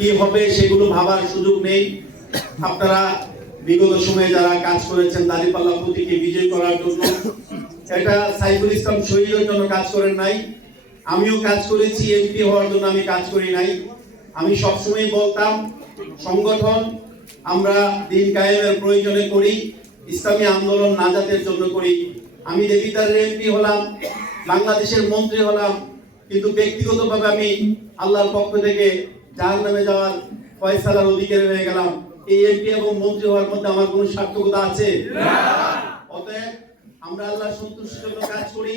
কি হবে সেগুলো ভাবার সুযোগ নেই। আপনারা বিগত সময়ে যারা কাজ করেছেন দাঁড়িপাল্লা প্রতীকে বিজয় করার জন্য, এটা সাইফুল ইসলাম শহীদের জন্য কাজ করেন নাই, আমিও কাজ করেছি এমপি হওয়ার জন্য, আমি কাজ করি নাই। আমি সবসময় বলতাম সংগঠন আমরা দিন কায়েমের প্রয়োজনে করি, ইসলামী আন্দোলন নাজাতের জন্য করি। আমি দেবিদারের এমপি হলাম, বাংলাদেশের মন্ত্রী হলাম, কিন্তু ব্যক্তিগতভাবে আমি আল্লাহর পক্ষ থেকে জাহান্নামে যাওয়ার ফয়সালার অধিকারী হয়ে গেলাম। এই এমপি এবং মন্ত্রী হওয়ার মধ্যে আমার কোনো সার্থকতা আছে? অতএব আমরা আল্লাহর সন্তুষ্টির জন্য কাজ করি।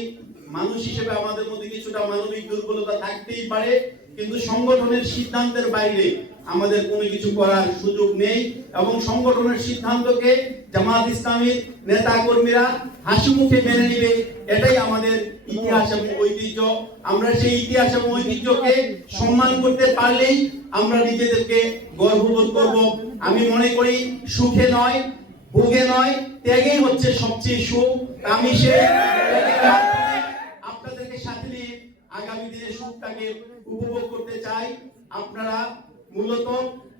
মানুষ হিসেবে আমাদের মধ্যে কিছুটা মানবিক দুর্বলতা থাকতেই পারে, কিন্তু সংগঠনের সিদ্ধান্তের বাইরে আমাদের কোনো কিছু করার সুযোগ নেই। এবং সংগঠনের সিদ্ধান্তকে জামাত ইসলামীর নেতা কর্মীরা হাসি মুখে মেনে নিবে, এটাই আমাদের ইতিহাস এবং ঐতিহ্য। আমরা সেই ইতিহাস এবং ঐতিহ্যকে সম্মান করতে পারলেই আমরা নিজেদেরকে গর্ববোধ করব। আমি মনে করি সুখে নয়, ভোগে নয়, ত্যাগেই হচ্ছে সবচেয়ে সুখ। আমি সে আপনাদেরকে সাথে নিয়ে আগামী দিনে সুখটাকে উপভোগ করতে চাই। আপনারা মূলত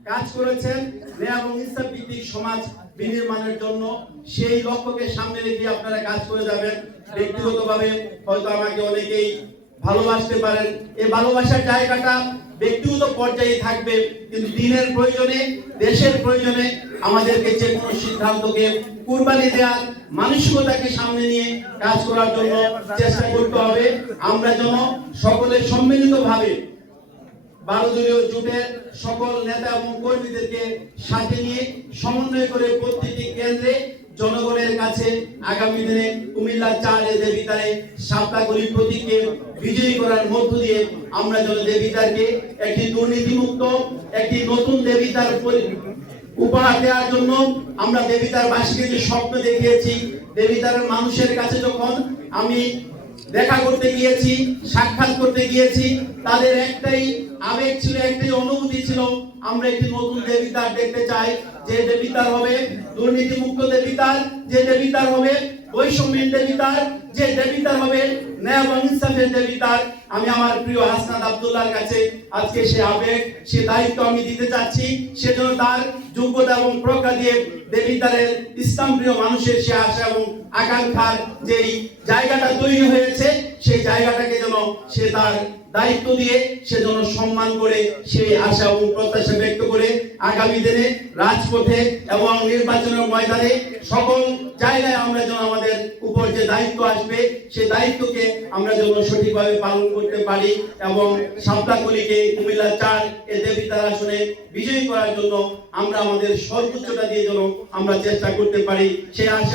কাজ করেছেন ন্যায় এবং ইনসাফ ভিত্তিক সমাজ বিনির্মাণের জন্য, সেই লক্ষ্যকে সামনে রেখে আপনারা কাজ করে যাবেন। ব্যক্তিগতভাবে হয়তো আমাকে অনেকেই ভালোবাসতে পারেন, এই ভালোবাসার জায়গাটা ব্যক্তিগত পর্যায়ে থাকবে, কিন্তু দিনের প্রয়োজনে, দেশের প্রয়োজনে আমাদেরকে যে কোনো সিদ্ধান্তকে কুরবানি দেওয়ার মানসিকতাকে সামনে নিয়ে কাজ করার জন্য চেষ্টা করতে হবে। আমরা যেন সকলে সম্মিলিতভাবে 12 দলীয় জোটের সকল নেতা এবং কর্মীদেরকে সাথে নিয়ে সমন্বয় করে প্রত্যেকটি কেন্দ্রে জনগণের কাছে আগামী দিনে কুমিল্লা 4 দেবিদ্বারে সাপ্তাহগুলি প্রতীককে বিজয়ী করার মধ্য দিয়ে আমরা যেন দেবিদ্বারকে একটি দুর্নীতিমুক্ত, একটি নতুন দেবিদ্বার উপহার দেওয়ার জন্য আমরা দেবিদ্বারবাসীকে যে স্বপ্ন দেখিয়েছি, দেবিদ্বারের মানুষের কাছে যখন আমি দেখা করতে গিয়েছি, সাক্ষাৎ করতে গিয়েছি, তাদের একটাই আবেগ ছিল, একটাই অনুভূতি ছিল, আমরা একটি নতুন দেবিদ্বার দেখতে চাই। যে দেবিদ্বার হবে দুর্নীতি মুক্ত দেবিদ্বার, যে দেবিদ্বার হবে বৈষম্যহীন দেবিদ্বার, যে দেবিদ্বার হবে ন্যায় এবং ইনসাফের দেবিদ্বার। আমি আমার প্রিয় হাসনাত আব্দুল্লাহর কাছে আজকে সে আবেগ, সে দায়িত্ব আমি দিতে চাচ্ছি। সেজন্য তার যোগ্যতা এবং প্রজ্ঞা দিয়ে দেবিদ্বারের ইসলাম প্রিয় মানুষের সে আশা এবং আকাঙ্ক্ষার যেই জায়গাটা তৈরি হয়েছে, সেই জায়গাটাকে যেন সে তার দায়িত্ব দিয়ে সেজন্য সম্মান করে, সেই আশা এবং প্রত্যাশা ব্যক্ত করে আগামী দিনে রাজপথে এবং নির্বাচনের ময়দানে সকল জায়গায় আমরা যেন আমাদের উপর যে দায়িত্ব আসবে, সেই দায়িত্বকে আমরা যেন সঠিকভাবে পালন করতে পারি এবং সাপ্তাহগুলিকে কুমিল্লা 4 দেবিদ্বার আসনে বিজয়ী করার জন্য আমরা আমাদের সর্বোচ্চটা দিয়ে যেন আমরা চেষ্টা করতে পারি, সেই আশা